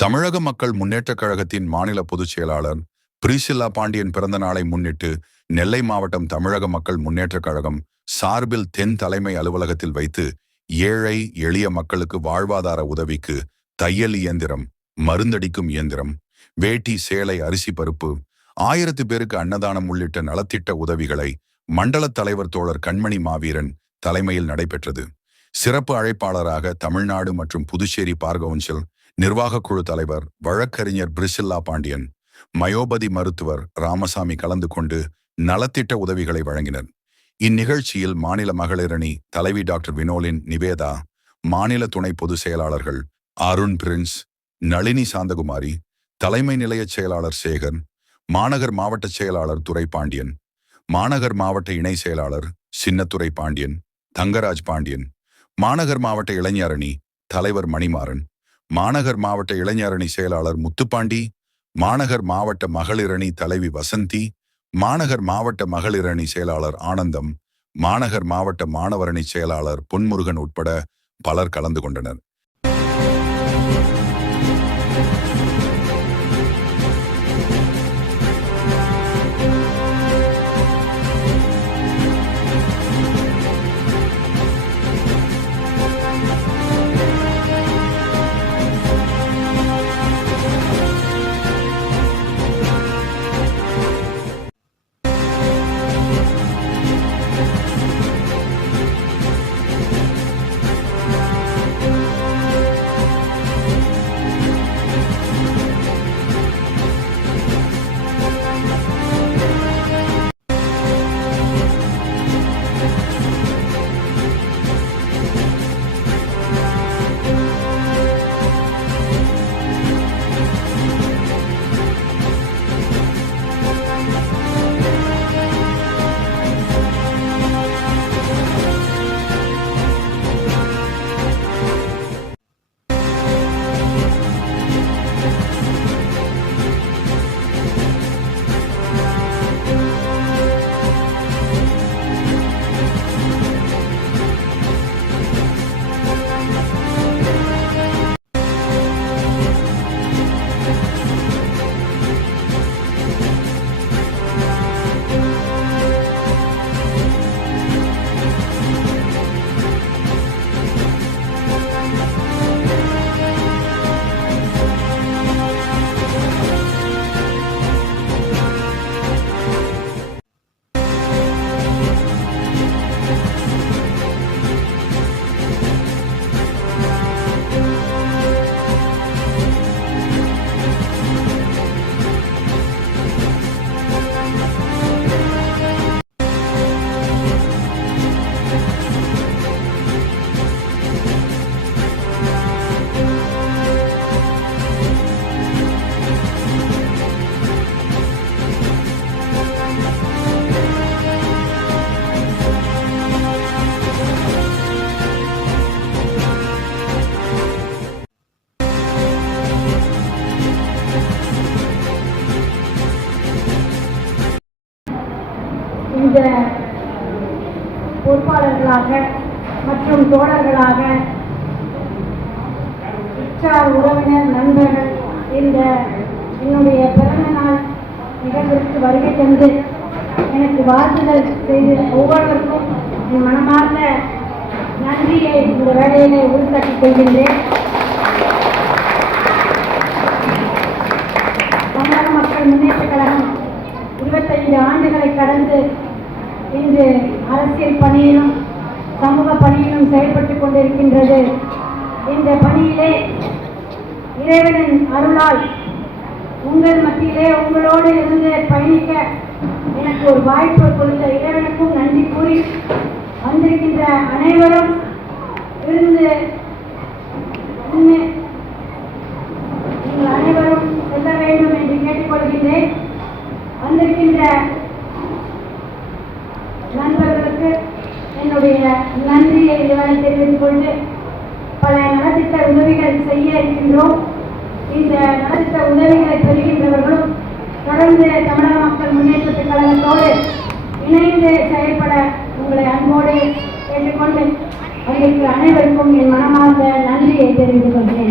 தமிழக மக்கள் முன்னேற்றக் கழகத்தின் மாநில பொதுச் செயலாளர் பிரிசில்லா பாண்டியன் பிறந்த நாளை முன்னிட்டு நெல்லை மாவட்டம் தமிழக மக்கள் முன்னேற்றக் கழகம் சார்பில் தென் தலைமை அலுவலகத்தில் வைத்து ஏழை எளிய மக்களுக்கு வாழ்வாதார உதவிக்கு தையல் இயந்திரம், மருந்தடிக்கும் இயந்திரம், வேட்டி, சேலை, அரிசி, பருப்பு, 1000 பேருக்கு அன்னதானம் உள்ளிட்ட நலத்திட்ட உதவிகளை மண்டல தலைவர் தோழர் கண்மணி மாவீரன் தலைமையில் நடைபெற்றது. சிறப்பு அழைப்பாளராக தமிழ்நாடு மற்றும் புதுச்சேரி பார் கவுன்சில் நிர்வாக குழு தலைவர் வழக்கறிஞர் பிரிசில்லா பாண்டியன், மயோபதி மருத்துவர் ராமசாமி கலந்து கொண்டு நலத்திட்ட உதவிகளை வழங்கினர். இந்நிகழ்ச்சியில் மாநில மகளிரணி தலைவி டாக்டர் வினோலின் நிவேதா, மாநில துணை பொதுச் செயலாளர்கள் அருண் பிரின்ஸ், நளினி சாந்தகுமாரி, தலைமை நிலைய செயலாளர் சேகர், மாநகர் மாவட்ட செயலாளர் துரை பாண்டியன், மாநகர் மாவட்ட இணை செயலாளர் சின்னத்துரை பாண்டியன், தங்கராஜ் பாண்டியன், மாநகர் மாவட்ட இளைஞரணி தலைவர் மணிமாறன், மாநகர் மாவட்ட இளைஞரணி செயலாளர் முத்துப்பாண்டி, மாநகர் மாவட்ட மகளிரணி தலைவி வசந்தி, மாநகர் மாவட்ட மகளிரணி செயலாளர் ஆனந்தம், மாநகர் மாவட்ட மாணவரணி செயலாளர் பொன்முருகன் உட்பட பலர் கலந்து கொண்டனர். இந்த பொறுப்பாளர்களாக மற்றும் தோழர்களாக, உற்றார் உறவினர் நண்பர்கள் இந்த என்னுடைய பிறந்த நாள் நிகழ்விற்கு வருகை தந்து எனக்கு வாழ்த்துதல் செய்து ஒவ்வொருவருக்கும் என் மனமார்ந்த நன்றியை இந்த வேலையிலே உறுதியாக்கிக் கொள்கின்றேன். தமிழக மக்கள் முன்னேற்றக் கழகம் 25 ஆண்டுகளை கடந்து இன்று அரசியல் பணியிலும் சமூக பணியிலும் செயல்பட்டுக் கொண்டிருக்கின்றது. இந்த பணியிலே இறைவனின் அருளால் உங்கள் மத்தியிலே உங்களோடு இருந்து பயணிக்க எனக்கு ஒரு வாய்ப்பு கொடுத்த இறைவனுக்கும் நன்றி கூறி, வந்திருக்கின்ற அனைவரும் இருந்து நீங்கள் அனைவரும் செல்ல வேண்டும் என்று கேட்டுக்கொள்கின்றேன். வந்திருக்கின்ற நண்பர்களுக்கு என்னுடைய நன்றியை இதனை தெரிவித்துக் கொண்டு, பல நலத்திட்ட உதவிகள் செய்ய இருக்கின்றோம். இந்த நலத்திட்ட உதவிகளை பெறுகின்றவர்களும் தொடர்ந்து தமிழக மக்கள் முன்னேற்றக் கழகத்தோடு இணைந்து செயல்பட உங்களை அன்போடு கேட்டுக்கொண்டு, அவர்களுக்கு அனைவருக்கும் என் மனமார்ந்த நன்றியை தெரிவித்துக் கொள்கிறேன்.